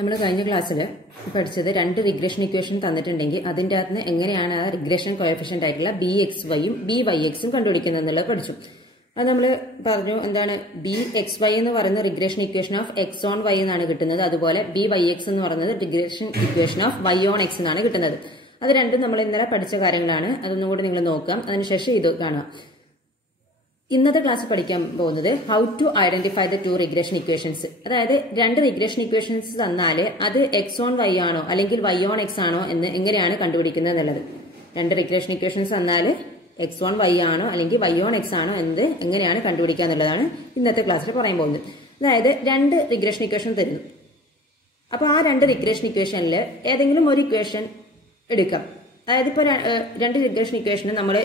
നമ്മൾ കഴിഞ്ഞ ക്ലാസ്സിൽ പഠിച്ചത് രണ്ട് റിഗ്രഷൻ ഇക്വേഷൻ തന്നിട്ടുണ്ടെങ്കിൽ അതിൻ്റെ അകത്ത് എങ്ങനെയാണ് ആ റിഗ്രഷൻ കോഎഫിഷ്യന്റ് ആയിട്ടുള്ള ബി എക്സ് വൈയും ബി വൈ എക്സും കണ്ടുപിടിക്കുന്നത് എന്നുള്ളത് പഠിച്ചു. അത് നമ്മൾ പറഞ്ഞു എന്താണ് ബി എക്സ് വൈ എന്ന് പറയുന്ന regression equation of X on Y എന്നാണ് കിട്ടുന്നത്. അതുപോലെ ബി വൈ എക്സ് എന്ന് പറയുന്നത് regression equation of Y on X എന്നാണ് കിട്ടുന്നത്. അത് രണ്ടും നമ്മൾ ഇന്നലെ പഠിച്ച കാര്യങ്ങളാണ്. അതൊന്നും കൂടി നിങ്ങൾ നോക്കാം. അതിനുശേഷം ഇത് കാണാം. ഇന്നത്തെ ക്ലാസ് പഠിക്കാൻ പോകുന്നത് how to identify the two regression equations. അതായത് രണ്ട് റിഗ്രഷൻ ഇക്വേഷൻസ് തന്നാൽ അത് എക്സ് ഓൺ വൈ ആണോ അല്ലെങ്കിൽ വൈ ഓൺ എക്സ് ആണോ എന്ന് എങ്ങനെയാണ് കണ്ടുപിടിക്കുന്നത് എന്നുള്ളത്. രണ്ട് റിഗ്രഷൻ ഇക്വേഷൻസ് തന്നാൽ എക്സ് ഓൺ വൈ ആണോ അല്ലെങ്കിൽ വൈ ഓൺ എക്സ് ആണോ എന്ന് എങ്ങനെയാണ് കണ്ടുപിടിക്കുക എന്നുള്ളതാണ് ഇന്നത്തെ ക്ലാസ്സിൽ പറയാൻ പോകുന്നത്. അതായത് രണ്ട് റിഗ്രഷൻ ഇക്വേഷൻ തരുന്നു. അപ്പോൾ ആ രണ്ട് റിഗ്രഷൻ ഇക്വേഷനിൽ ഏതെങ്കിലും ഒരു ഇക്വേഷൻ എടുക്കാം. അതായത് ഇപ്പോൾ രണ്ട് റിഗ്രഷൻ ഇക്വേഷന് നമ്മൾ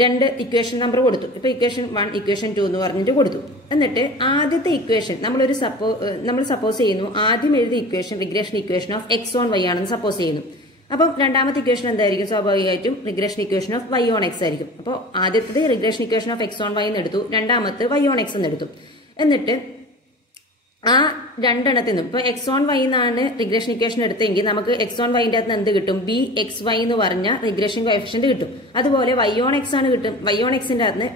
രണ്ട് ഇക്വേഷൻ നമ്പർ കൊടുത്തു. ഇപ്പൊ ഇക്വേഷൻ 1 ഇക്വേഷൻ 2 എന്ന് പറഞ്ഞിട്ട് കൊടുത്തു. എന്നിട്ട് ആദ്യത്തെ ഇക്വേഷൻ നമ്മൾ സപ്പോസ് ചെയ്യുന്നു ആദ്യം എഴുതിയ equation regression equation of X on Y ആണെന്ന് സപ്പോസ് ചെയ്യുന്നു. അപ്പം രണ്ടാമത്തെ ഇക്വേഷൻ എന്തായിരിക്കും? സ്വാഭാവികമായിട്ടും regression equation of Y on X ആയിരിക്കും. അപ്പോൾ ആദ്യത്തേത് regression equation of X on Y എന്ന് എടുത്തു, രണ്ടാമത്തെ വൈ ഓൺ എക്സ് എന്ന് എടുത്തു. എന്നിട്ട് ആ രണ്ടെണ്ണത്തിൽ നിന്നും ഇപ്പൊ എക്സ് ഓൺ വൈ എന്നാണ് റിഗ്രഷൻ ഇക്വേഷൻ എടുത്തെങ്കിൽ നമുക്ക് എക്സ് ഓൺ വൈൻ്റെ അകത്ത് എന്ത് കിട്ടും? ബി എക്സ് വൈ എന്ന് പറഞ്ഞ റിഗ്രഷൻ കോഎഫിഷ്യന്റ് കിട്ടും. അതുപോലെ വൈ ഓൺ എക്സ് ആണ് കിട്ടും. വൈ ഓൺ എക്സിന്റെ അകത്ത്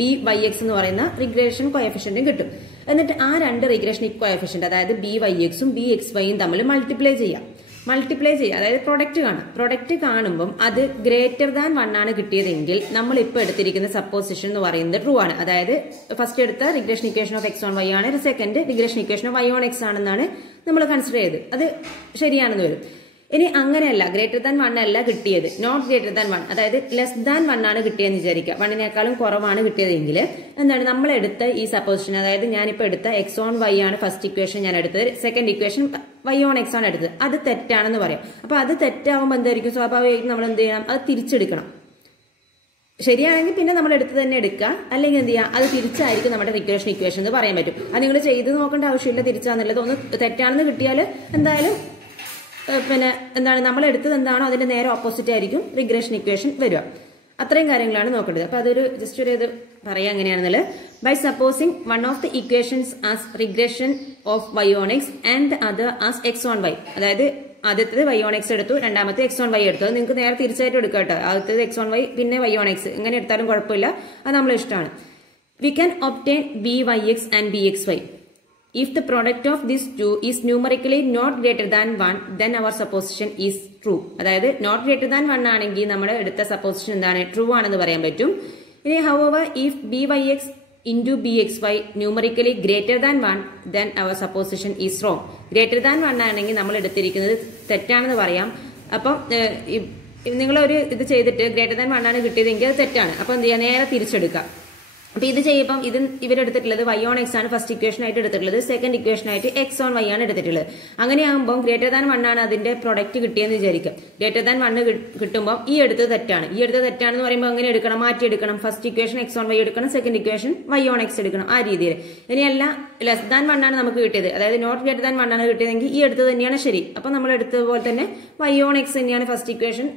ബി വൈ എക്സ് എന്ന് പറയുന്ന റിഗ്രഷൻ കോഎഫിഷ്യന്റും കിട്ടും. എന്നിട്ട് ആ രണ്ട് റിഗ്രഷൻ കോഎഫിഷ്യന്റ് അതായത് ബി വൈ എക്സും ബി എക്സ് വൈയും തമ്മിൽ മൾട്ടിപ്ലൈ ചെയ്യുക. അതായത് പ്രൊഡക്റ്റ് കാണും. പ്രൊഡക്റ്റ് കാണുമ്പോൾ അത് ഗ്രേറ്റർ ദാൻ 1 ആണ് കിട്ടിയതെങ്കിൽ നമ്മൾ ഇപ്പോൾ എടുത്തിരിക്കുന്ന സപ്പോസിഷൻ എന്ന് പറയുന്നത് ട്രൂ ആണ്. അതായത് ഫസ്റ്റ് എടുത്ത regression equation of X on Y ആണ്, second regression equation of Y on X ആണെന്നാണ് നമ്മൾ കൺസിഡർ ചെയ്ത് അത് ശരിയാണെന്ന് വരും. ഇനി അങ്ങനെയല്ല, ഗ്രേറ്റർ ദാൻ 1 അല്ല കിട്ടിയത്, നോട്ട് ഗ്രേറ്റർ ദാൻ 1 അതായത് ലെസ് ദാൻ 1 ആണ് കിട്ടിയെന്ന് വിചാരിക്കുക. 1നേക്കാളും കുറവാണ് കിട്ടിയതെങ്കിൽ എന്താണ് നമ്മൾ എടുത്ത ഈ സപ്പോസിഷൻ, അതായത് ഞാനിപ്പോൾ എടുത്ത എക്സ് ഓൺ വൈ ആണ് ഫസ്റ്റ് ഇക്വേഷൻ ഞാൻ എടുത്തത്, second equation Y on X ആണ് എടുത്തത്, അത് തെറ്റാണെന്ന് പറയാം. അപ്പൊ അത് തെറ്റാവുമ്പോൾ എന്തായിരിക്കും? സ്വാഭാവികമായിട്ടും നമ്മൾ എന്ത് ചെയ്യണം? അത് തിരിച്ചെടുക്കണം. ശരിയാണെങ്കിൽ പിന്നെ നമ്മൾ എടുത്ത് തന്നെ എടുക്കുക, അല്ലെങ്കിൽ എന്ത് ചെയ്യുക? അത് തിരിച്ചായിരിക്കും നമ്മുടെ റിഗ്രഷൻ ഇക്വേഷൻ എന്ന് പറയാൻ പറ്റും. അത് നിങ്ങൾ ചെയ്ത് നോക്കേണ്ട ആവശ്യമില്ല. തിരിച്ചാന്നുള്ളത് ഒന്ന് തെറ്റാണെന്ന് കിട്ടിയാൽ എന്തായാലും പിന്നെ എന്താണ് നമ്മൾ എടുത്തത് എന്താണോ അതിന്റെ നേരെ ഓപ്പോസിറ്റ് ആയിരിക്കും റിഗ്രഷൻ ഇക്വേഷൻ വരിക. അത്രയും കാര്യങ്ങളാണ് നോക്കേണ്ടത്. അപ്പൊ അതൊരു ജസ്റ്റ് ഒരു ഇത് പറയാം എങ്ങനെയാണെന്നുള്ളത്. By supposing one of the equations as regression of Y on X and the other as X on Y. അതായത് ആദ്യത്തേത് വൈ ഓൺ എക്സ് എടുത്തു, രണ്ടാമത്തെ എക്സ് ഓൺ വൈ എടുത്തു. അത് നിങ്ങൾക്ക് നേരെ തിരിച്ചായിട്ട് എടുക്കാം കേട്ടോ. ആദ്യത്തേത് എക്സ് ഓൺ വൈ പിന്നെ വൈ ഓൺ എക്സ് എങ്ങനെ എടുത്താലും കുഴപ്പമില്ല, അത് നമ്മളെ ഇഷ്ടമാണ്. We can obtain B Y X and B X Y. If the product of these two is numerically not greater than 1, then our supposition is true. അതായത് not greater than 1 ആണെങ്കിൽ നമ്മുടെ എടുത്ത സപ്പോസിഷൻ എന്താണ്? ട്രൂ ആണെന്ന് പറയാൻ പറ്റും. ഇനി however if byx into bxy numerically greater than 1, then our supposition is wrong. greater than 1 ആണെങ്കിൽ നമ്മൾ എടുത്തിരിക്കുന്നത് തെറ്റാണെന്ന് പറയാം. അപ്പം നിങ്ങളൊരു ഇത് ചെയ്തിട്ട് greater than 1 ആണ് കിട്ടിയതെങ്കിൽ അത് തെറ്റാണ്. അപ്പം എന്ത് ചെയ്യാം? നേരെ തിരിച്ചെടുക്കാം. അപ്പൊ ഇത് ചെയ്യുമ്പം ഇത് ഇവരെടുത്തിട്ടുള്ളത് വൈ ഓൺ എക്സ് ആണ് ഫസ്റ്റ് ഇക്വേഷൻ ആയിട്ട് എടുത്തിട്ടുള്ളത്, സെക്കൻഡ് ഇക്വേഷൻ ആയിട്ട് എക്സ് ഓൺ വൈ ആണ് എടുത്തിട്ടുള്ളത്. അങ്ങനെയാകുമ്പോൾ ഗ്രേറ്റർ ദാൻ 1 ആണ് അതിന്റെ പ്രൊഡക്റ്റ് കിട്ടിയെന്ന് വിചാരിക്കാം. ഗ്രേറ്റർ ദാൻ 1 കിട്ടുമ്പോൾ ഈ എടുത്തത് തെറ്റാണ്. ഈ എടുത്തത് തെറ്റാണെന്ന് പറയുമ്പോൾ അങ്ങനെ എടുക്കണം, മാറ്റിയെടുക്കണം. First equation X on Y എടുക്കണം, second equation Y on X എടുക്കണം. ആ രീതിയിൽ. ഇനിയല്ല ലെസ് ദാൻ 1 ആണ് നമുക്ക് കിട്ടിയത്, അതായത് നോട്ട് ഗ്രേറ്റർ ദാൻ 1 ആണ് കിട്ടിയതെങ്കിൽ ഈ എടുത്തത് തന്നെയാണ് ശരി. അപ്പൊ നമ്മൾ എടുത്തതുപോലെ തന്നെ വൈ ഓൺ എക്സ് തന്നെയാണ് first equation,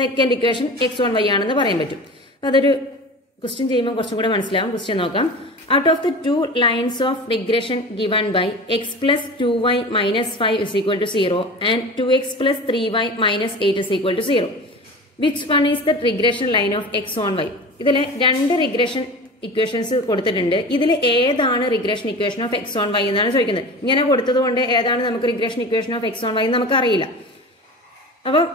second equation X on Y ആണെന്ന് പറയാൻ പറ്റും. അപ്പൊ അതൊരു ക്വസ്റ്റ്യൻ ചെയ്യുമ്പോൾ കുറച്ചും കൂടെ മനസ്സിലാവും. ക്വസ്റ്റ്യൻ നോക്കാം. Out of the 2 lines of regression given by X plus 2y minus 5 is equal to 0 and 2x plus 3y minus 8 is equal to 0, which one is the regression line of X on Y? ഇതിലെ രണ്ട് regression equations കൊടുത്തിട്ടുണ്ട്. ഇതിൽ ഏതാണ് regression equation of X on Y എന്നാണ് ചോദിക്കുന്നത്. ഇങ്ങനെ കൊടുത്തത് കൊണ്ട് ഏതാണ് നമുക്ക് regression equation of X on Y നമുക്ക് അറിയില്ല. അപ്പം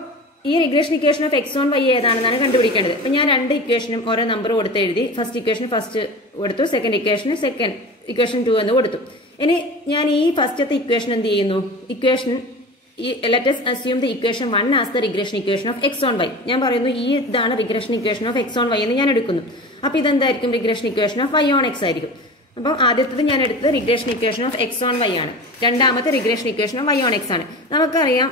ഈ regression equation of X on Y ഏതാണെന്നാണ് കണ്ടുപിടിക്കേണ്ടത്. അപ്പൊ ഞാൻ രണ്ട് ഇക്വേഷനും ഓരോ നമ്പർ കൊടുത്ത് എഴുതി. ഫസ്റ്റ് ഇക്വേഷൻ ഫസ്റ്റ് കൊടുത്തു, സെക്കൻഡ് ഇക്വേഷൻ സെക്കൻഡ് ഇക്വേഷൻ 2 എന്ന് കൊടുത്തു. ഇനി ഞാൻ ഈ ഫസ്റ്റത്തെ ഇക്വേഷൻ എന്ത് ചെയ്യുന്നു? Equation let us assume the equation 1 as the regression equation of x on y. ഞാൻ പറയുന്നു ഈ ഇതാണ് regression equation of X on Y എന്ന് ഞാൻ എടുക്കുന്നു. അപ്പൊ ഇതെന്തായിരിക്കും? Regression equation of Y on X ആയിരിക്കും. അപ്പം ആദ്യത്തേത് ഞാൻ എടുത്തത് regression equation of X on Y ആണ്, രണ്ടാമത്തെ regression equation of Y on X ആണ്. നമുക്കറിയാം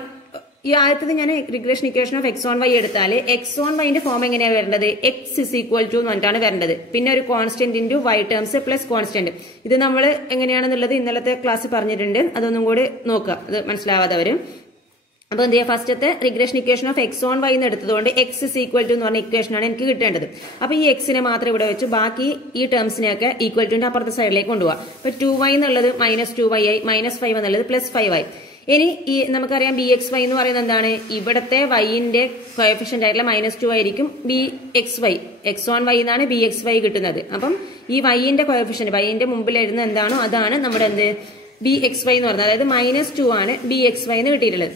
ഈ ആദ്യത്തത് ഞാൻ regression equation of X on Y എടുത്താൽ എക്സ് ഓൺ വൈന്റെ ഫോം എങ്ങനെയാണ് വരേണ്ടത്? എക്സ് ഇസ് ഈക്വൽ ടു എന്ന് പറഞ്ഞിട്ടാണ് വരേണ്ടത്. പിന്നെ ഒരു constant into Y terms plus constant. ഇത് നമ്മൾ എങ്ങനെയാണെന്നുള്ളത് ഇന്നലത്തെ ക്ലാസ് പറഞ്ഞിട്ടുണ്ട്. അതൊന്നും കൂടി നോക്കുക, അത് മനസ്സിലാവാത്തവര്. അപ്പൊ എന്ത് ചെയ്യാം, ഫസ്റ്റത്തെ regression equation of X on Y എന്ന് എടുത്തതുകൊണ്ട് എക്സ് ഇസ് ഈക്വൽ ടു എന്ന് പറഞ്ഞ ഇക്വേഷൻ ആണ് എനിക്ക് കിട്ടേണ്ടത്. അപ്പൊ ഈ എക്സിനെ മാത്രം ഇവിടെ വെച്ച് ബാക്കി ഈ ടേംസിനെയൊക്കെ ഈക്വൽ ടുന്റെ അപ്പുറത്തെ സൈഡിലേക്ക് കൊണ്ടുപോകാം. അപ്പൊ 2y എന്നുള്ളത് -2y ആയി, -5 എന്നുള്ളത് +5 ആയി. ഇനി ഈ നമുക്കറിയാം ബി എക്സ് വൈ എന്ന് പറയുന്നത് എന്താണ്, ഇവിടത്തെ വൈന്റെ കോഎഫിഷ്യന്റ് ആയിട്ടുള്ള -2 ആയിരിക്കും B X Y, X on Y എന്നാണ് ബി എക്സ് വൈ കിട്ടുന്നത്. അപ്പം ഈ വൈന്റെ കോഎഫിഷ്യന്റ് വൈന്റെ മുമ്പിൽ എഴുതുന്ന എന്താണോ അതാണ് നമ്മുടെ എന്ത് ബി എക്സ് വൈ എന്ന് പറയുന്നത്. അതായത് -2 ആണ് ബി എക്സ് വൈ എന്ന് കിട്ടിയിട്ടുള്ളത്.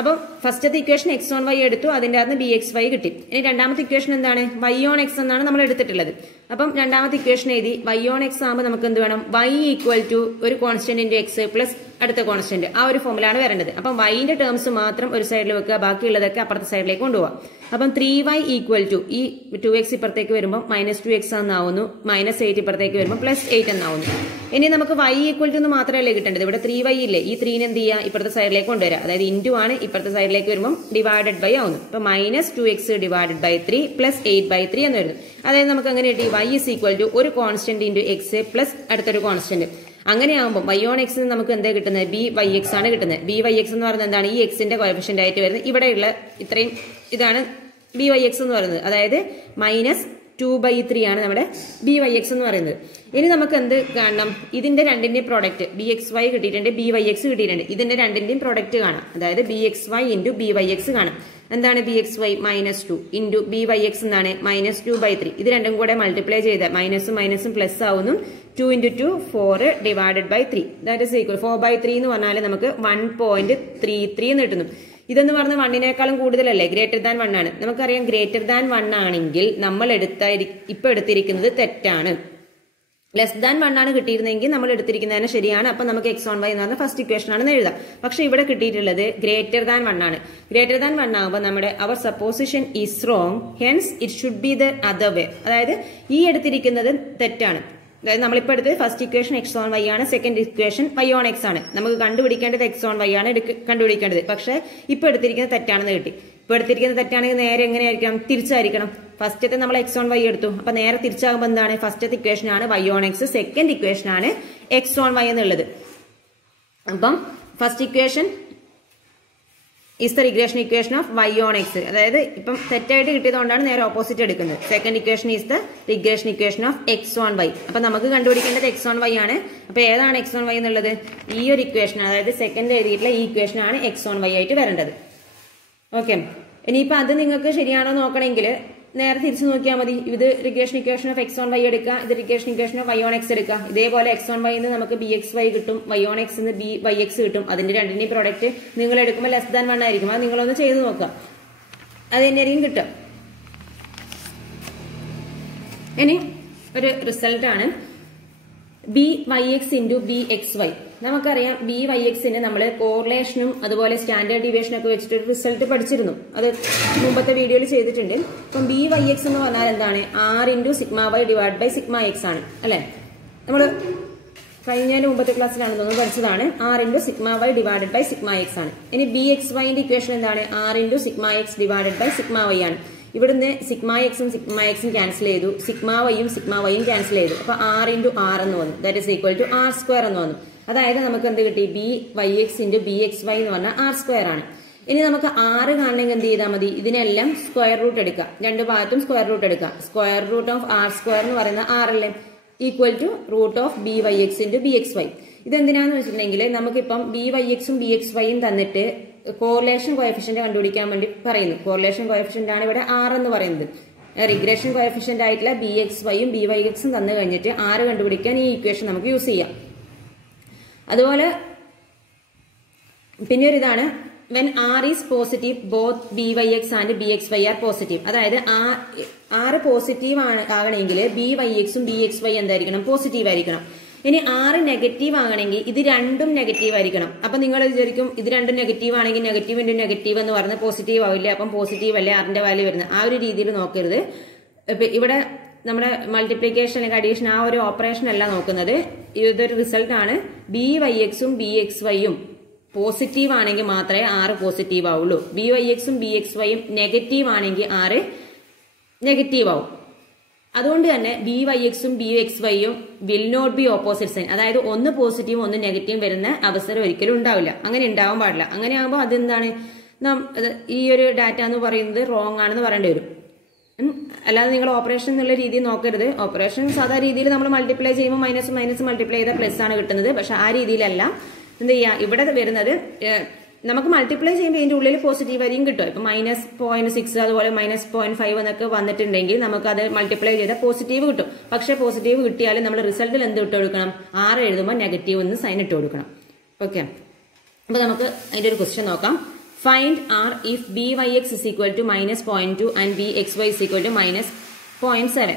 അപ്പം ഫസ്റ്റത്തെ ഇക്വേഷൻ എക്സ് ഓൺ വൈ എടുത്തു, അതിന്റെ അകത്ത് ബി എക്സ് വൈ കിട്ടി. ഇനി രണ്ടാമത്തെ ഇക്വേഷൻ എന്താണ്, വൈ ഓൺ എക്സ് എന്നാണ് നമ്മൾ എടുത്തിട്ടുള്ളത്. അപ്പം രണ്ടാമത്തെ ഇക്വേഷൻ എഴുതി വൈ ഓൺ എക്സ് ആകുമ്പോൾ നമുക്ക് എന്ത് വേണം, വൈ ഈക്വൽ ടു ഒരു കോൺസ്റ്റന്റ് ഇൻറ്റു എക്സ് പ്ലസ് അടുത്ത കോൺസ്റ്റന്റ്, ആ ഒരു ഫോമിലാണ് വരേണ്ടത്. അപ്പം വൈന്റെ ടേംസ് മാത്രം ഒരു സൈഡിൽ വെക്കുക, ബാക്കിയുള്ളതൊക്കെ അപ്പുറത്തെ സൈഡിലേക്ക് കൊണ്ടുപോകാം. അപ്പം 3y ഈക്വൽ ടു ഈ 2x ഇപ്പുറത്തേക്ക് വരുമ്പോൾ -2x എന്നാവുന്നു, -8 ഇപ്പുറത്തേക്ക് വരുമ്പോൾ +8 എന്നാവുന്നു. ഇനി നമുക്ക് y ഈക്വൽ ടു എന്ന് മാത്രമല്ലേ കിട്ടേണ്ടത്, ഇവിടെ 3y ഇല്ലേ, ഈ 3 എന്ത് ചെയ്യുക, ഇപ്പുറത്തെ സൈഡിലേക്ക് കൊണ്ടുവരാം. അതായത് ഇൻറ്റു ആണ്, ഇപ്പുറത്തെ സൈഡിലേക്ക് വരുമ്പോൾ ഡിവൈഡഡ് ബൈ ആവുന്നു. അപ്പൊ -2x ഡിവൈഡഡ് ബൈ 3 +8/3 എന്ന് വരുന്നു. അതായത് നമുക്ക് അങ്ങനെ കിട്ടി y ഇസ് ഈക്വൽ ടു ഒരു കോൺസ്റ്റന്റ് ഇൻറ്റു എക്സ് പ്ലസ് അടുത്തൊരു കോൺസ്റ്റന്റ്. അങ്ങനെ ആകുമ്പോൾ വൈ ഓൺ എക്സ് നമുക്ക് എന്താ കിട്ടുന്നത്, ബി വൈ എക്സ് ആണ് കിട്ടുന്നത്. ബി വൈ എക്സ് എന്ന് പറയുന്നത് എന്താണ്, ഈ എക്സിന്റെ കോഎഫിഷ്യന്റ് ആയിട്ട് വരുന്നത് ഇവിടെയുള്ള ഇത്രയും ഇതാണ് ബി വൈ എക്സ് എന്ന് പറയുന്നത്. അതായത് -2/3 ആണ് നമ്മുടെ ബി വൈ എക്സ് എന്ന് പറയുന്നത്. ഇനി നമുക്ക് എന്ത് കാണണം, ഇതിന്റെ രണ്ടിന്റെയും പ്രോഡക്റ്റ് ബി എക്സ് വൈ കിട്ടിയിട്ടുണ്ട്, ബി വൈ എക്സ് കിട്ടിയിട്ടുണ്ട്. ഇതിന്റെ രണ്ടിന്റെയും പ്രോഡക്റ്റ് കാണാം. അതായത് B X Y into B Y X കാണാം. എന്താണ് B X Y -2 into B Y X എന്താണ് -2/3. ഇത് രണ്ടും കൂടെ മൾട്ടിപ്ലൈ ചെയ്ത് മൈനസും മൈനസും പ്ലസ് ആവുന്നു. 2 × 2 4 divided by 3 that is equal 4/3 എന്ന് പറഞ്ഞാൽ നമുക്ക് 1.33 എന്ന് കിട്ടുന്നു. ഇതെന്ന് പറഞ്ഞ 1നേക്കാളും കൂടുതലല്ലേ, ഗ്രേറ്റർ ദാൻ 1 ആണ്. നമുക്കറിയാം ഗ്രേറ്റർ ദാൻ 1 ആണെങ്കിൽ നമ്മൾ ഇപ്പൊ എടുത്തിരിക്കുന്നത് തെറ്റാണ്. ലെസ് ദാൻ 1 ആണ് കിട്ടിയിരുന്നെങ്കിൽ നമ്മൾ എടുത്തിരിക്കുന്നതിന് ശരിയാണ്. അപ്പൊ നമുക്ക് എക്സ് ഓൺ വൈ എന്ന് പറഞ്ഞ ഫസ്റ്റ് ഇക്വേഷൻ ആണെന്ന് എഴുതാം. പക്ഷെ ഇവിടെ കിട്ടിയിട്ടുള്ളത് ഗ്രേറ്റർ ദാൻ 1 ആണ്. ഗ്രേറ്റർ ദാൻ 1 ആകുമ്പോൾ നമ്മുടെ അവർ supposition is wrong, hence it should be the other way. അതായത് ഈ എടുത്തിരിക്കുന്നത് തെറ്റാണ്. അതായത് നമ്മളിപ്പോൾ എടുത്തത് first equation X on Y ആണ്, second equation Y on X ആണ്. നമുക്ക് കണ്ടുപിടിക്കേണ്ടത് എക്സ് ഓൺ വൈ ആണ് കണ്ടുപിടിക്കേണ്ടത്. പക്ഷെ ഇപ്പൊ എടുത്തിരിക്കുന്നത് തെറ്റാണെന്ന് കിട്ടി. ഇപ്പൊ എടുത്തിരിക്കുന്നത് തെറ്റാണെങ്കിൽ നേരെ എങ്ങനെയായിരിക്കണം, തിരിച്ചായിരിക്കണം. ഫസ്റ്റത്തെ നമ്മൾ എക്സ് ഓൺ വൈ എടുത്തു, അപ്പൊ നേരെ തിരിച്ചാകുമ്പോൾ എന്താണ്, ഫസ്റ്റത്തെ ഇക്വേഷൻ ആണ് Y on X, second equation ആണ് എക്സ് ഓൺ വൈ എന്നുള്ളത്. അപ്പം first equation is the regression equation of y on x. അതായത് ഇപ്പം തെറ്റായിട്ട് കിട്ടിയതുകൊണ്ടാണ് നേരെ ഓപ്പോസിറ്റ് എടുക്കുന്നത്. Second equation is the regression equation of X on Y. അപ്പൊ നമുക്ക് കണ്ടുപിടിക്കേണ്ടത് എക്സ് ഓൺ വൈ ആണ്. അപ്പൊ ഏതാണ് എക്സ് ഓൺ വൈ എന്നുള്ളത്, ഈ ഒരു ഇക്വേഷൻ, അതായത് സെക്കൻഡ് എഴുതിയിട്ടുള്ള ഈ ഇക്വേഷൻ ആണ് എക്സ് ഓൺ വൈ ആയിട്ട് വരേണ്ടത്. ഓക്കെ, ഇനിയിപ്പോ അത് നിങ്ങൾക്ക് ശരിയാണോ നോക്കണമെങ്കിൽ നേരെ തിരിച്ചു നോക്കിയാൽ മതി. ഇത് regression equation of X on Y എടുക്കുക, ഇത് regression equation of Y on X എടുക്കുക. ഇതേപോലെ എക്സ് ഓൺ വൈ നമുക്ക് ബി എക്സ് വൈ കിട്ടും, Y on X B Y X കിട്ടും. അതിന്റെ രണ്ടിന്റെയും പ്രോഡക്റ്റ് നിങ്ങൾ എടുക്കുമ്പോൾ ലെസ് ദാൻ 1 ആയിരിക്കും. അത് നിങ്ങളൊന്ന് ചെയ്ത് നോക്കുക, അത് തന്നെയായിരിക്കും കിട്ടും. ഇനി ഒരു റിസൾട്ട് ആണ് B Y X into B X Y. നമുക്കറിയാം ബി വൈ എക്സിന് നമ്മൾ കോറിലേഷനും അതുപോലെ സ്റ്റാൻഡേർഡ് ഡീവിയേഷനും ഒക്കെ വെച്ചിട്ട് ഒരു റിസൾട്ട് പഠിച്ചിരുന്നു. അത് മുമ്പത്തെ വീഡിയോയിൽ ചെയ്തിട്ടുണ്ട്. അപ്പം ബി വൈ എക്സ് എന്ന് പറഞ്ഞാൽ എന്താണ്, R × sigma Y divide by sigma X ആണ് അല്ലെ. നമ്മൾ കഴിഞ്ഞതിന്റെ മുമ്പത്തെ ക്ലാസ്സിലാണ് തോന്നുന്നു പഠിച്ചതാണ്. R × sigma Y divided by sigma X ആണ്. ഇനി ബി എക്സ് വൈന്റെ ഇക്വേഷൻ എന്താണ്, R × sigma X divided by sigma Y ആണ്. ഇവിടുന്ന് സിഗ്മ എക്സും ക്യാൻസൽ ചെയ്തു, സിഗ്മ വൈയും ക്യാൻസൽ ചെയ്തു. അപ്പൊ R × R എന്ന് വന്നു, that is equal to R² എന്ന് വന്നു. അതായത് നമുക്ക് എന്ത് കിട്ടി, B Y X into B X Y എന്ന് പറഞ്ഞാൽ R² ആണ്. ഇനി നമുക്ക് R കാണണമെങ്കിൽ എന്ത് ചെയ്താൽ മതി, ഇതിനെല്ലാം സ്ക്വയർ റൂട്ട് എടുക്കാം, രണ്ട് ഭാഗത്തും സ്ക്വയർ റൂട്ട് എടുക്കാം. സ്ക്വയർ റൂട്ട് ഓഫ് R² എന്ന് പറയുന്ന R അല്ലേ, equal to root of B Y X into B X Y. ഇതെന്തിനാന്ന് വെച്ചിട്ടുണ്ടെങ്കിൽ നമുക്കിപ്പം ബി വൈ എക്സും ബി എക്സ് വൈയും തന്നിട്ട് കോറിലേഷൻ കോഎഫിഷ്യന്റ് കണ്ടുപിടിക്കാൻ വേണ്ടി പറയുന്നു. കോറിലേഷൻ കോഎഫിഷ്യന്റ് ആണ് ഇവിടെ R എന്ന് പറയുന്നത്. റിഗ്രഷൻ കോഎഫിഷ്യന്റ് ആയിട്ടുള്ള ബി എക്സ് വൈയും ബി വൈ എക്സും തന്നു കഴിഞ്ഞിട്ട് R കണ്ടുപിടിക്കാൻ ഈ ഇക്വേഷൻ നമുക്ക് യൂസ് ചെയ്യാം. അതുപോലെ പിന്നെ ഒരു ഇതാണ്, when R is positive both B Y X and B X Y are positive. അതായത് R പോസിറ്റീവ് ആകണമെങ്കിൽ ബി വൈ എക്സും ബി എക്സ് വൈ എന്തായിരിക്കണം, പോസിറ്റീവ് ആയിരിക്കണം. ഇനി R നെഗറ്റീവ് ആകണമെങ്കിൽ ഇത് രണ്ടും നെഗറ്റീവ് ആയിരിക്കണം. അപ്പൊ നിങ്ങൾ വിചാരിക്കും ഇത് രണ്ടും നെഗറ്റീവ് ആണെങ്കിൽ നെഗറ്റീവ് ഇൻറ്റു നെഗറ്റീവ് എന്ന് പറഞ്ഞ് പോസിറ്റീവ് ആവില്ല, അപ്പം പോസിറ്റീവ് അല്ലേ ആറിന്റെ വാല്യൂ വരുന്നത്. ആ ഒരു രീതിയിൽ നോക്കരുത്. ഇവിടെ നമ്മുടെ മൾട്ടിപ്ലിക്കേഷൻ അല്ലെങ്കിൽ അഡീഷൻ ആ ഒരു ഓപ്പറേഷൻ അല്ല നോക്കുന്നത്. ഇതൊരു റിസൾട്ട് ആണ്. ബി വൈ എക്സും ബി എക്സ് വൈയും പോസിറ്റീവ് ആണെങ്കിൽ മാത്രമേ R പോസിറ്റീവ് ആവുള്ളൂ. ബി വൈ എക്സും ബി എക്സ് വൈയും നെഗറ്റീവ് ആണെങ്കിൽ R നെഗറ്റീവ് ആവും. അതുകൊണ്ട് തന്നെ ബി വൈ എക്സും ബി എക്സ് വൈയും will not be opposite sign. അതായത് ഒന്ന് പോസിറ്റീവും ഒന്ന് നെഗറ്റീവും വരുന്ന അവസരം ഒരിക്കലും ഉണ്ടാവില്ല. അങ്ങനെ ഉണ്ടാവാൻ പാടില്ല. അങ്ങനെ ആകുമ്പോൾ അതെന്താണ്, ഈ ഒരു ഡാറ്റ എന്ന് പറയുന്നത് റോങ് ആണെന്ന് പറയേണ്ടി വരും. അല്ലാതെ നിങ്ങൾ ഓപ്പറേഷൻ എന്നുള്ള രീതിയിൽ നോക്കരുത്. ഓപ്പറേഷൻ സാധാ രീതിയിൽ നമ്മൾ മൾട്ടിപ്ലൈ ചെയ്യുമ്പോൾ മൈനസ് മൈനസ് മൾട്ടിപ്ലൈ ചെയ്താൽ പ്ലസ് ആണ് കിട്ടുന്നത്. പക്ഷെ ആ രീതിയിലല്ല എന്ത് ചെയ്യുക, ഇവിടെ വരുന്നത് നമുക്ക് മൾട്ടിപ്ലൈ ചെയ്യുമ്പോൾ ഇതിന്റെ ഉള്ളിൽ പോസിറ്റീവ് വരെയും കിട്ടും. ഇപ്പൊ -0.6 അതുപോലെ -0.5 എന്നൊക്കെ വന്നിട്ടുണ്ടെങ്കിൽ നമുക്ക് അത് മൾട്ടിപ്ലൈ ചെയ്താൽ പോസിറ്റീവ് കിട്ടും. പക്ഷെ പോസിറ്റീവ് കിട്ടിയാലും നമ്മൾ റിസൾട്ടിൽ എന്ത് ഇട്ട് കൊടുക്കണം, 6 എഴുതുമ്പോൾ നെഗറ്റീവ് എന്ന് സൈൻ ഇട്ട് കൊടുക്കണം. ഓക്കെ, അപ്പൊ നമുക്ക് അതിന്റെ ഒരു ക്വസ്റ്റ്യൻ നോക്കാം. Find R if byx is equal to -0.2 and bxy is equal to -0.7.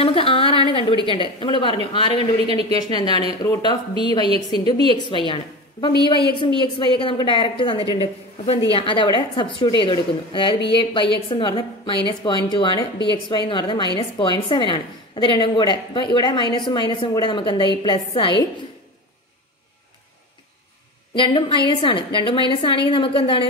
നമുക്ക് R ആണ് കണ്ടുപിടിക്കേണ്ടത്. നമ്മൾ പറഞ്ഞു R കണ്ടുപിടിക്കേണ്ട ഇക്വേഷൻ എന്താണ്, √byx × bxy ആണ്. അപ്പൊ byxും bxy ഒക്കെ നമുക്ക് ഡയറക്റ്റ് തന്നിട്ടുണ്ട്. അപ്പൊ എന്ത് ചെയ്യാം, അതവിടെ സബ്സ്റ്റിറ്റ്യൂട്ട് ചെയ്ത് കൊടുക്കുന്നു. അതായത് byx എന്ന് പറഞ്ഞ -0.2 ആണ്, bxy എന്ന് പറഞ്ഞ -0.7 ആണ്. അത് രണ്ടും കൂടെ അപ്പൊ ഇവിടെ മൈനസും മൈനസും കൂടെ നമുക്ക് എന്തായി, പ്ലസ് ആയി. രണ്ടും മൈനസ് ആണ്. രണ്ടും മൈനസ് ആണെങ്കിൽ നമുക്ക് എന്താണ്,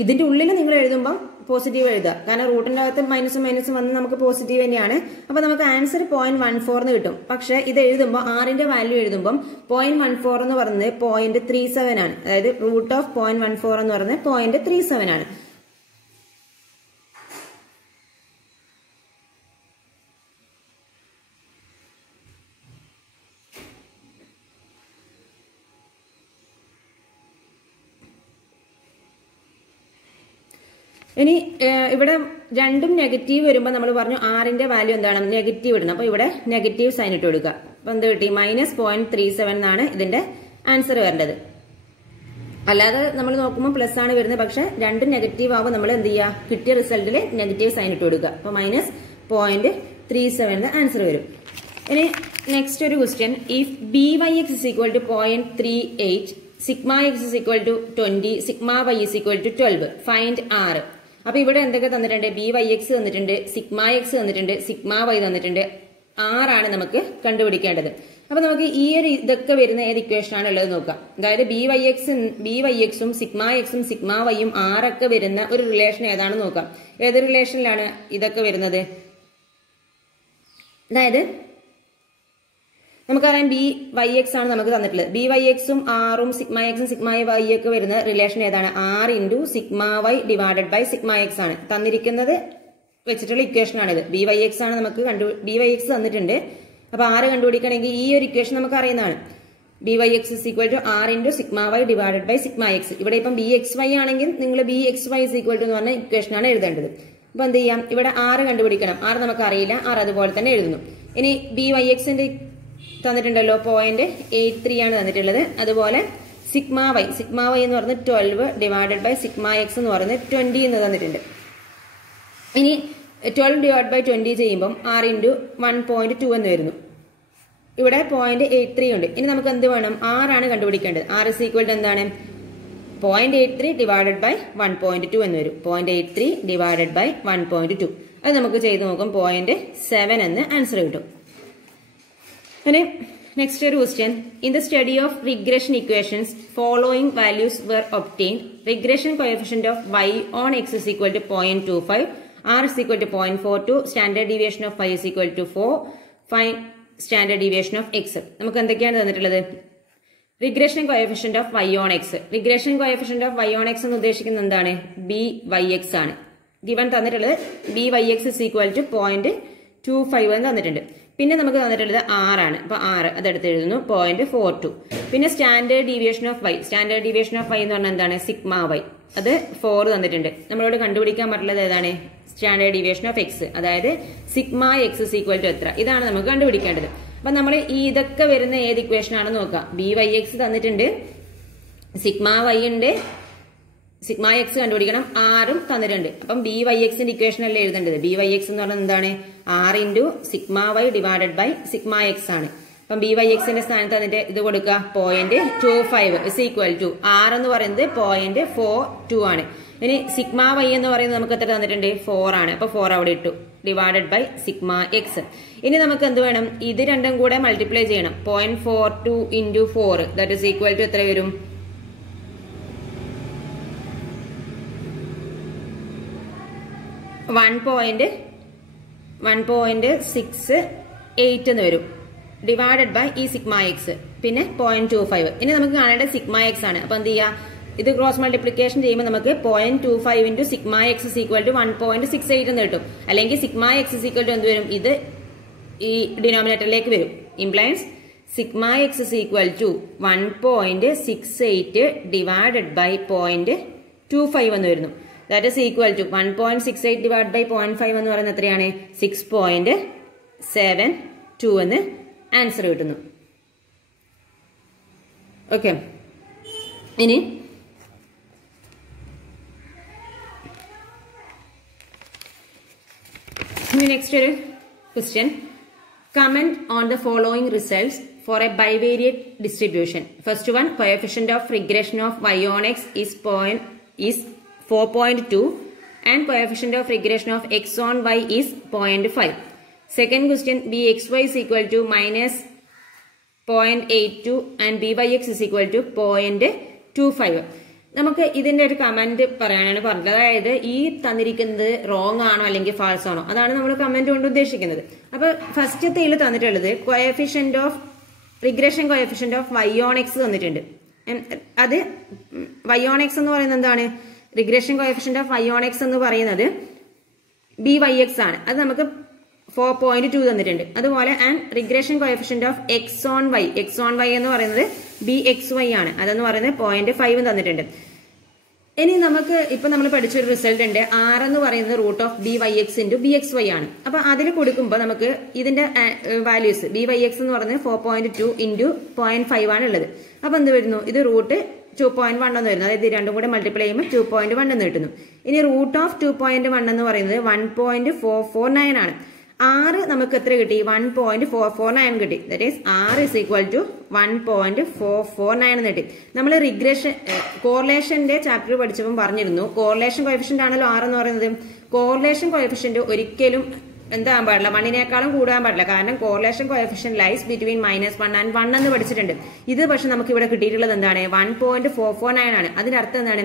ഇതിന്റെ ഉള്ളിൽ നിങ്ങൾ എഴുതുമ്പോൾ പോസിറ്റീവ് എഴുതുക. കാരണം റൂട്ടിന്റെ അകത്ത് മൈനസും മൈനസും വന്ന് നമുക്ക് പോസിറ്റീവ് തന്നെയാണ്. അപ്പൊ നമുക്ക് ആൻസർ 0.14 എന്ന് കിട്ടും. പക്ഷെ ഇത് എഴുതുമ്പോൾ ആറിന്റെ വാല്യൂ എഴുതുമ്പോൾ 0.14 എന്ന് പറയുന്നത് 0.37 ആണ്. അതായത് √0.14 എന്ന് പറയുന്നത് 0.37 ആണ്. ഇനി ഇവിടെ രണ്ടും നെഗറ്റീവ് വരുമ്പോൾ നമ്മൾ പറഞ്ഞു ആറിന്റെ വാല്യൂ എന്താണ്, നെഗറ്റീവ് ഇടണം. അപ്പൊ ഇവിടെ നെഗറ്റീവ് സൈൻ ഇട്ട് കൊടുക്കുക. അപ്പൊ എന്ത് കിട്ടി, -0.37 എന്നാണ് ഇതിന്റെ ആൻസർ വരേണ്ടത്. അല്ലാതെ നമ്മൾ നോക്കുമ്പോൾ പ്ലസ് ആണ് വരുന്നത്. പക്ഷെ രണ്ടും നെഗറ്റീവ് ആവുമ്പോൾ നമ്മൾ എന്ത് ചെയ്യുക, കിട്ടിയ റിസൾട്ടിൽ നെഗറ്റീവ് സൈൻ ഇട്ട് കൊടുക്കുക. അപ്പൊ -0.37 ആൻസർ വരും. ഇനി നെക്സ്റ്റ് ഒരു question, if byx is equal to 0.38, sigma x is equal to 20, sigma y is equal to 12, find R. അപ്പൊ ഇവിടെ എന്തൊക്കെ തന്നിട്ടുണ്ട്, byx തന്നിട്ടുണ്ട്, sigma x തന്നിട്ടുണ്ട്, sigma y തന്നിട്ടുണ്ട്, R ആണ് നമുക്ക് കണ്ടുപിടിക്കേണ്ടത്. അപ്പൊ നമുക്ക് ഈ ഒരു ഇതൊക്കെ വരുന്ന ഏത് ഇക്വേഷൻ ആണ് ഉള്ളത് നോക്കാം. അതായത് byxും sigma xും sigma yയും R ഒക്കെ വരുന്ന ഒരു റിലേഷൻ ഏതാണെന്ന് നോക്കാം. ഏത് റിലേഷനിലാണ് ഇതൊക്കെ വരുന്നത്, അതായത് നമുക്കറിയാം byx ആണ് നമുക്ക് തന്നിട്ടുള്ളത്. byxും ആറും sigma xും sigma y ഒക്കെ വരുന്ന റിലേഷൻ ഏതാണ്, R × sigma y divided by sigma x ആണ്. തന്നിരിക്കുന്നത് വെച്ചിട്ടുള്ള ഇക്വേഷൻ ആണിത്. byx ആണ് നമുക്ക് byx തന്നിട്ടുണ്ട്. അപ്പൊ R കണ്ടുപിടിക്കണമെങ്കിൽ ഈ ഒരു ഇക്വേഷൻ നമുക്ക് അറിയുന്നതാണ്. byx is equal to R × sigma y divided by sigma x. ഇവിടെ ഇപ്പം bxy ആണെങ്കിൽ നിങ്ങൾ bxy is equal to എന്ന് പറഞ്ഞ ഇക്വേഷൻ ആണ് എഴുതേണ്ടത്. അപ്പൊ എന്ത് ചെയ്യാം, ഇവിടെ R കണ്ടുപിടിക്കണം. R നമുക്ക് അറിയില്ല, R അതുപോലെ തന്നെ എഴുതുന്നു. ഇനി byxന്റെ തന്നിട്ടുണ്ടല്ലോ 0.83 ആണ് തന്നിട്ടുള്ളത്. അതുപോലെ sigma y എന്ന് പറഞ്ഞ് 12 ഡിവൈഡഡ് ബൈ sigma x എന്ന് പറഞ്ഞ് 20 എന്ന് തന്നിട്ടുണ്ട്. ഇനി 12 ഡിവൈഡ് ബൈ 20 ചെയ്യുമ്പോൾ R × 1.2 എന്ന് വരുന്നു. ഇവിടെ 0.83 ഉണ്ട്. ഇനി നമുക്ക് എന്ത് വേണം, R ആണ് കണ്ടുപിടിക്കേണ്ടത്. R is equal to എന്താണ്, 0.83 ഡിവൈഡഡ് ബൈ 1.2 എന്ന് വരും. 0.83 ഡിവൈഡഡ് ബൈ 1.2 അത് നമുക്ക് ചെയ്ത് നോക്കും. 0.7 എന്ന് ആൻസർ കിട്ടും. And next question, in the study of regression equations, following values were obtained. Regression coefficient of y on x is equal to 0.25, r is equal to 0.42, standard deviation of y is equal to 4, find standard deviation of x. നമുക്ക് എന്തൊക്കെയാണ് തന്നിട്ടുള്ളത്, regression coefficient of y on x. Regression coefficient of y on x എന്ന് ഉദ്ദേശിക്കുന്നത് എന്താണ്, byx ആണ്. Given തന്നിട്ടുള്ളത് byx is equal to 0.25 എന്ന് തന്നിട്ടുണ്ട്. പിന്നെ നമുക്ക് തന്നിട്ടുള്ളത് R ആണ്. അപ്പൊ R അതെടുത്ത് എഴുതുന്നു 0.42. പിന്നെ standard deviation of y. Standard deviation of y എന്ന് പറഞ്ഞാൽ എന്താണ്, സിഗ്മ y. അത് 4 തന്നിട്ടുണ്ട്. നമ്മളോട് കണ്ടുപിടിക്കാൻ പറ്റുള്ളത് ഏതാണ്, സ്റ്റാൻഡേർഡ് ഡീവിയേഷൻ ഓഫ് x. അതായത് sigma x is equal to എത്ര, ഇതാണ് നമുക്ക് കണ്ടുപിടിക്കേണ്ടത്. അപ്പൊ നമ്മൾ ഈ ഇതൊക്കെ വരുന്ന ഏത് ഇക്വേഷൻ ആണെന്ന് നോക്കാം. byx തന്നിട്ടുണ്ട്, സിഗ്മ y ഉണ്ട്, സിഗ്മ x കണ്ടുപിടിക്കണം, ആറും തന്നിട്ടുണ്ട്. അപ്പം byxന്റെ ഇക്വേഷൻ അല്ലേ എഴുതേണ്ടത്. byx എന്ന് പറഞ്ഞാൽ എന്താണ്, R × sigma y divided by sigma x ആണ്. അപ്പം byxന്റെ സ്ഥാനത്ത് തന്നിട്ട് ഇത് കൊടുക്കുക 0.25 is equal to R എന്ന് പറയുന്നത് 0.42 ആണ്. ഇനി സിഗ്മ y എന്ന് പറയുന്നത് നമുക്ക് എത്ര തന്നിട്ടുണ്ട്, 4 ആണ്. അപ്പൊ 4 അവിടെ ഇട്ടു, ഡിവൈഡഡ് ബൈ sigma x. ഇനി നമുക്ക് എന്ത് വേണം, ഇത് രണ്ടും കൂടെ മൾട്ടിപ്ലൈ ചെയ്യണം. 0.42 × 4 ദാറ്റ് ഇസ് ഈക്വൽ ടു എത്ര വരും, 1.68 എന്ന് വരും, ഡിവൈഡഡ് ബൈ ഈ സിഗ്മ എക്സ്, പിന്നെ 0.25. ഇനി നമുക്ക് കാണേണ്ട സിഗ്മ എക്സ് ആണ്. അപ്പൊ എന്ത് ചെയ്യുക, ഇത് ക്രോസ് മൾട്ടിപ്ലിക്കേഷൻ ചെയ്യുമ്പോൾ നമുക്ക് 0.25 into sigma X is equal to 1.68 എന്ന് കിട്ടും. അല്ലെങ്കിൽ sigma X is equal to എന്ത് വരും, ഇത് ഈ ഡിനോമിനേറ്ററിലേക്ക് വരും. Implies sigma X is equal to 1.68 divided by 0.25 എന്ന് വരുന്നു. That is equal to 1.68 divide by 0.5 എന്ന് പറയുന്നത് എത്രയാണ്, 6.72 എന്ന് ആൻസർ കിട്ടുന്നു. ഓക്കെ, ഇനി നെക്സ്റ്റ് ഒരു question. Comment on the following results for a bivariate distribution. First one, coefficient of regression of y on x is 4.2 and coefficient of regression of x on y is 0.5. Second question, bxy is equal to minus 0.82 and byx is equal to 0.25. നമുക്ക് ഇതിന്റെ ഒരു comment പറയാനാണ് പറഞ്ഞത്. അതായത് ഈ തന്നിരിക്കുന്നത് wrong ആണോ അല്ലെങ്കിൽ ഫാൾസ് ആണോ, അതാണ് നമ്മൾ കമന്റ് കൊണ്ട് ഉദ്ദേശിക്കുന്നത്. അപ്പൊ ഫസ്റ്റത്തേൽ തന്നിട്ടുള്ളത് coefficient of regression coefficient of y on x തന്നിട്ടുണ്ട്. അത് y on x എന്ന് പറയുന്നത് എന്താണ്, regression coefficient of y on x എന്ന് പറയുന്നത് byx ആണ്. അത് നമുക്ക് 4.2 തന്നിട്ടുണ്ട്. അതുപോലെ and regression coefficient of x on y എന്ന് പറയുന്നത് bxy ആണ്. അതെന്ന് പറയുന്നത് 0.5 തന്നിട്ടുണ്ട്. ഇനി നമുക്ക് ഇപ്പൊ നമ്മൾ പഠിച്ചൊരു റിസൾട്ട് ഉണ്ട്, r എന്ന് പറയുന്നത് root of byx into bxy ആണ്. അപ്പൊ അതിൽ കൊടുക്കുമ്പോൾ നമുക്ക് ഇതിന്റെ വാല്യൂസ് byx എന്ന് പറയുന്നത് 4.2 ഇൻറ്റു 0.5 ആണ് ഉള്ളത്. അപ്പൊ എന്ത് വരുന്നു, ഇത് റൂട്ട് 2.1 എന്ന് വരുന്നു. അതായത് രണ്ടും കൂടെ മൾട്ടിപ്ലൈ ചെയ്യുമ്പോൾ 2.1 എന്ന് കിട്ടുന്നു. ഇനി റൂട്ട് ഓഫ് 2.1 എന്ന് പറയുന്നത് 1.449 ആണ്. r നമുക്ക് എത്ര കിട്ടി, 1.449 കിട്ടി. That is r is equal to 1.449 എന്ന് കിട്ടി. നമ്മൾ റിഗ്രഷൻ കോറിലേഷന്റെ ചാപ്റ്റർ പഠിച്ചപ്പോൾ പറഞ്ഞിരുന്നു, കോറിലേഷൻ കോഎഫിഷ്യന്റ് ആണല്ലോ r എന്ന് പറയുന്നത്. കോറിലേഷൻ കോഎഫിഷ്യന്റ് ഒരിക്കലും എന്താകാൻ പാടില്ല, 1നേക്കാളും കൂടാൻ പാടില്ല. കാരണം correlation coefficient lies between -1 and 1 എന്ന് പഠിച്ചിട്ടുണ്ട്. ഇത് പക്ഷെ നമുക്ക് ഇവിടെ കിട്ടിയിട്ടുള്ളത് എന്താണ്, 1.449 ആണ്. അതിന്റെ അർത്ഥം എന്താണ്,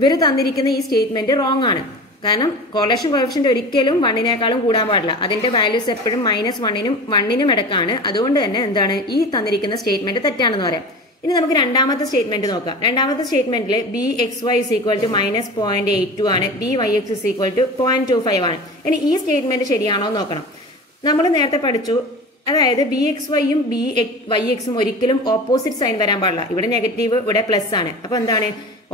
ഇവർ തന്നിരിക്കുന്ന ഈ സ്റ്റേറ്റ്മെന്റ് റോങ് ആണ്. കാരണം കോറിലേഷൻ കോഎഫിഷ്യന്റ് ഒരിക്കലും 1നേക്കാളും കൂടാൻ പാടില്ല. അതിന്റെ വാല്യൂസ് എപ്പോഴും -1നും 1നും ഇടക്കാണ്. അതുകൊണ്ട് തന്നെ എന്താണ്, ഈ തന്നിരിക്കുന്ന സ്റ്റേറ്റ്മെന്റ് തെറ്റാണെന്ന് പറയാം. ഇനി നമുക്ക് രണ്ടാമത്തെ സ്റ്റേറ്റ്മെന്റ് നോക്കാം. രണ്ടാമത്തെ സ്റ്റേറ്റ്മെന്റിൽ bxy is equal to minus 0.82 ആണ്, byx is equal to 0.25 ആണ്. ഇനി ഈ സ്റ്റേറ്റ്മെന്റ് ശരിയാണോ എന്ന് നോക്കണം. നമ്മൾ നേരത്തെ പഠിച്ചു, അതായത് bxyയും byxും ഒരിക്കലും ഓപ്പോസിറ്റ് സൈൻ വരാൻ പാടില്ല. ഇവിടെ നെഗറ്റീവ്, ഇവിടെ പ്ലസ് ആണ്. അപ്പൊ എന്താണ്,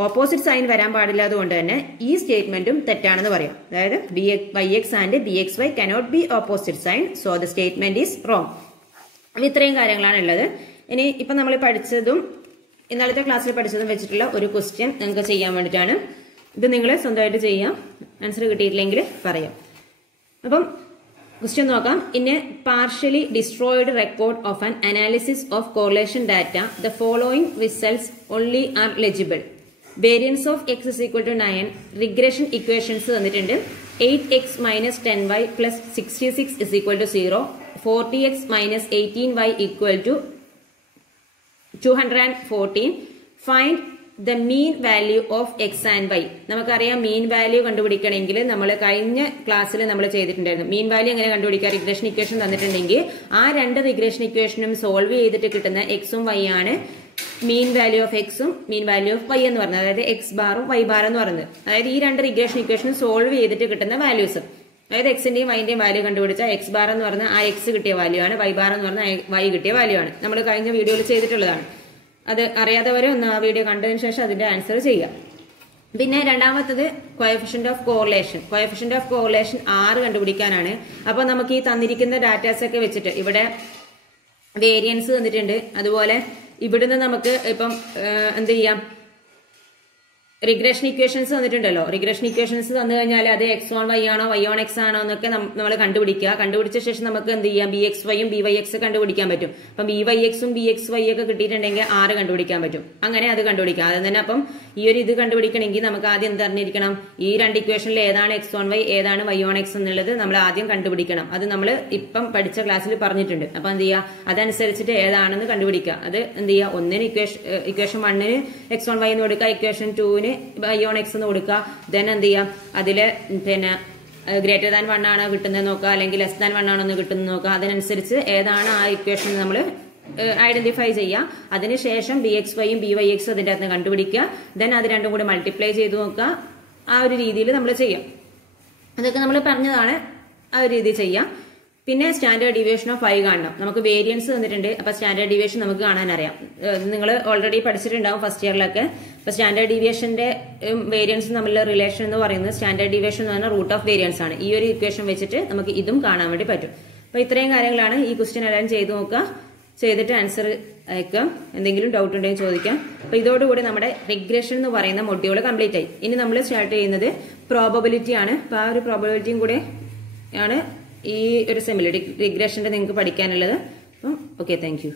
ഓപ്പോസിറ്റ് സൈൻ വരാൻ പാടില്ല. അതുകൊണ്ട് തന്നെ ഈ സ്റ്റേറ്റ്മെന്റും തെറ്റാണെന്ന് പറയാം. അതായത് byx and bxy cannot be opposite sign, so the statement is wrong. അപ്പൊ ഇത്രയും കാര്യങ്ങളാണ് ഉള്ളത്. ഇനി ഇപ്പൊ നമ്മൾ പഠിച്ചതും ഇന്നലത്തെ ക്ലാസ്സിൽ പഠിച്ചതും വെച്ചിട്ടുള്ള ഒരു ക്വസ്റ്റ്യൻ നിങ്ങൾക്ക് ചെയ്യാൻ വേണ്ടിയിട്ടാണ്. ഇത് നിങ്ങൾ സ്വന്തമായിട്ട് ചെയ്യാം. ആൻസർ കിട്ടിയിട്ടില്ലെങ്കിൽ പറയാം. അപ്പം ക്വസ്റ്റ്യൻ നോക്കാം. In a partially destroyed record of an analysis of correlation data the following results only are legible. Variance of x is equal to 9. Regression equations തന്നിട്ടുണ്ട്. 8x minus 10y plus 66 is equal to 0. 40x minus 18y equal to 214. Find the mean value of x and y. നമുക്കറിയാം mean value കണ്ടുപിടിക്കണമെങ്കിൽ നമ്മൾ കഴിഞ്ഞ ക്ലാസ്സിൽ നമ്മൾ ചെയ്തിട്ടുണ്ടായിരുന്നു. Mean value എങ്ങനെ കണ്ടുപിടിക്കുക, regression equation തന്നിട്ടുണ്ടെങ്കിൽ ആ രണ്ട് റിഗ്രഷൻ ഇക്വേഷനും സോൾവ് ചെയ്തിട്ട് കിട്ടുന്ന എക്സും വൈ ആണ് മീൻ വാല്യൂ ഓഫ് എക്സും മീൻ വാല്യൂ ഓഫ് വൈ എന്ന് പറയുന്നത്. അതായത് എക്സ് ബാറും വൈ ബാർ എന്ന് പറയുന്നത്. അതായത് ഈ രണ്ട് റിഗ്രഷൻ ഇക്വേഷനും സോൾവ് ചെയ്തിട്ട് കിട്ടുന്ന വാല്യൂസ്. അതായത് എക്സിന്റെയും വൈന്റെയും വാല്യൂ കണ്ടുപിടിച്ചാൽ എക്സ് ബാർ എന്ന് പറഞ്ഞാൽ ആ എക്സ് കിട്ടിയ വാല്യൂ ആണ്, വൈ ബാർ എന്ന് പറഞ്ഞാൽ വൈ കിട്ടിയ വാല്യൂ ആണ്. നമ്മൾ കഴിഞ്ഞ വീഡിയോയിൽ ചെയ്തിട്ടുള്ളതാണ്. അത് അറിയാത്തവരെ ഒന്ന് ആ വീഡിയോ കണ്ടതിന് ശേഷം അതിന്റെ ആൻസർ ചെയ്യുക. പിന്നെ രണ്ടാമത്തത് coefficient of correlation. Coefficient of correlation 6 കണ്ടുപിടിക്കാനാണ്. അപ്പൊ നമുക്ക് ഈ തന്നിരിക്കുന്ന ഡാറ്റാസ് ഒക്കെ വെച്ചിട്ട് ഇവിടെ വേരിയൻസ് തന്നിട്ടുണ്ട്. അതുപോലെ ഇവിടുന്ന് നമുക്ക് ഇപ്പം എന്ത് ചെയ്യാം, റിഗ്രഷൻ ഇക്വേഷൻസ് തന്നിട്ടുണ്ടല്ലോ. റിഗ്രഷൻ ഇക്വേഷൻസ് തന്നു കഴിഞ്ഞാൽ അത് എക്സ് ഓൺ വൈ ആണോ വൈ ഓൺ എക്സ് ആണോ എന്നൊക്കെ നമ്മൾ കണ്ടുപിടിക്കുക. കണ്ടുപിടിച്ച ശേഷം നമുക്ക് എന്ത് ചെയ്യാം, ബി എക്സ് വൈയും ബി വൈ എക്സ് കണ്ടുപിടിക്കാൻ പറ്റും. അപ്പം ബി വൈ എക്സും ബി എക്സ് വൈ ഒക്കെ കിട്ടിയിട്ടുണ്ടെങ്കിൽ 6 കണ്ടുപിടിക്കാൻ പറ്റും. അങ്ങനെ അത് കണ്ടുപിടിക്കാം. അത് തന്നെ അപ്പം ഈ ഒരു ഇത് കണ്ടുപിടിക്കണമെങ്കിൽ നമുക്ക് ആദ്യം എന്ത് അറിഞ്ഞിരിക്കണം, ഈ രണ്ട് ഇക്വേഷനിൽ ഏതാണ് എക്സ് ഓൺ വൈ ഏതാണ് വൈ ഓൺ എക്സ് എന്നുള്ളത് നമ്മൾ ആദ്യം കണ്ടുപിടിക്കണം. അത് നമ്മൾ ഇപ്പം പഠിച്ച ക്ലാസ്സിൽ പറഞ്ഞിട്ടുണ്ട്. അപ്പൊ എന്ത് ചെയ്യുക, അതനുസരിച്ചിട്ട് ഏതാണെന്ന് കണ്ടുപിടിക്കുക. അത് എന്ത് ചെയ്യുക, ഒന്നിന് ഇക്വേഷൻ 1ന് എക്സ് ഓൺ വൈ എന്ന് കൊടുക്കുക, ഇക്വേഷൻ 2ന് വൈ ഓൺ എക്സ് എന്ന് കൊടുക്കുക. ദെൻ എന്ത് ചെയ്യാം, അതില് പിന്നെ ഗ്രേറ്റർ ദാൻ 1 ആണോ കിട്ടുന്നത് നോക്കുക, അല്ലെങ്കിൽ ലെസ് ദാൻ 1 ആണോ എന്ന് കിട്ടുന്നത് നോക്കുക. അതിനനുസരിച്ച് ഏതാണ് ആ ഇക്വേഷൻ നമ്മൾ ഐഡന്റിഫൈ ചെയ്യുക. അതിനുശേഷം BXYയും BYXും അതിന്റെ അകത്ത് കണ്ടുപിടിക്കുക. ദെൻ അത് രണ്ടും കൂടി മൾട്ടിപ്ലൈ ചെയ്ത് നോക്കുക. ആ ഒരു രീതിയിൽ നമ്മൾ ചെയ്യാം. അതൊക്കെ നമ്മൾ പറഞ്ഞതാണ്. ആ ഒരു രീതി ചെയ്യാം. പിന്നെ സ്റ്റാൻഡേർഡ് ഡീവിയേഷൻ ഓഫ് y കാണണം. നമുക്ക് വേരിയൻസ് തന്നിട്ടുണ്ട്. അപ്പൊ സ്റ്റാൻഡേർഡ് ഡീവിയേഷൻ നമുക്ക് കാണാൻ അറിയാം. നിങ്ങൾ ഓൾറെഡി പഠിച്ചിട്ടുണ്ടാവും ഫസ്റ്റ് ഇയറിലൊക്കെ. അപ്പൊ സ്റ്റാൻഡേർഡ് ഡീവിയേഷന്റെ വേരിയൻസ് തമ്മിലുള്ള റിലേഷൻ എന്ന് പറയുന്നത് സ്റ്റാൻഡേർഡ് ഡീവിയേഷൻ എന്ന് പറഞ്ഞാൽ റൂട്ട് ഓഫ് വേരിയൻസ് ആണ്. ഈ ഒരു ഇക്വേഷൻ വെച്ചിട്ട് നമുക്ക് ഇതും കാണാൻ വേണ്ടി പറ്റും. അപ്പൊ ഇത്രയും കാര്യങ്ങളാണ്. ഈ ക്വസ്റ്റ്യൻ എല്ലാം ചെയ്ത് നോക്കുക. ചെയ്തിട്ട് ആൻസർ അയക്കാം. എന്തെങ്കിലും ഡൗട്ട് ഉണ്ടെങ്കിൽ ചോദിക്കാം. അപ്പൊ ഇതോടുകൂടി നമ്മുടെ റിഗ്രഷൻ എന്ന് പറയുന്ന മൊഡ്യൂൾ കംപ്ലീറ്റ് ആയി. ഇനി നമ്മൾ സ്റ്റാർട്ട് ചെയ്യുന്നത് പ്രോബബിലിറ്റി ആണ്. അപ്പൊ ആ ഒരു പ്രോബബിലിറ്റിയും കൂടെ ആണ് ഈ ഒരു സെമില് റിഗ്രഷന്റെ നിങ്ങൾക്ക് പഠിക്കാനുള്ളത്. അപ്പം ഓക്കെ, താങ്ക് യു.